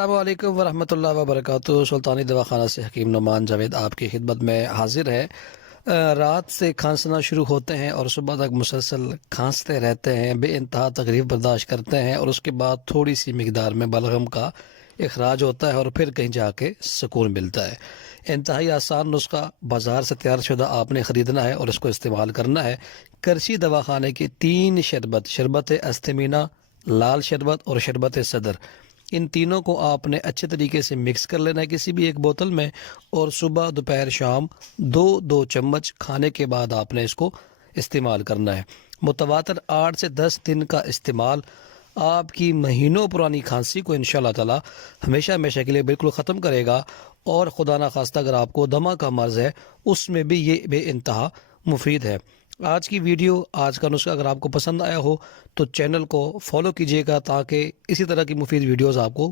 السلام علیکم ورحمۃ اللہ وبرکاتہ۔ سلطانی دواخانہ سے حکیم نعمان جاوید آپ کی خدمت میں حاضر ہے۔ رات سے کھانسنا شروع ہوتے ہیں اور صبح تک مسلسل کھانستے رہتے ہیں، بے انتہا تکلیف برداشت کرتے ہیں اور اس کے بعد تھوڑی سی مقدار میں بلغم کا اخراج ہوتا ہے اور پھر کہیں جا کے سکون ملتا ہے۔ انتہائی آسان نسخہ بازار سے تیار شدہ آپ نے خریدنا ہے اور اس کو استعمال کرنا ہے۔ کرچی دواخانے کے 3 شربت استمینا، لال شربت اور شربت صدر، ان تینوں کو آپ نے اچھے طریقے سے مکس کر لینا ہے کسی بھی ایک بوتل میں، اور صبح دوپہر شام 2 چمچ کھانے کے بعد آپ نے اس کو استعمال کرنا ہے۔ متواتر 8 سے 10 دن کا استعمال آپ کی مہینوں پرانی کھانسی کو انشاءاللہ تعالی ہمیشہ ہمیشہ کے لیے بالکل ختم کرے گا، اور خدا نخواستہ اگر آپ کو دمہ کا مرض ہے اس میں بھی یہ بے انتہا مفید ہے۔ آج کی ویڈیو، آج کا نسخہ اگر آپ کو پسند آیا ہو تو چینل کو فالو کیجیے گا تاکہ اسی طرح کی مفید ویڈیوز آپ کو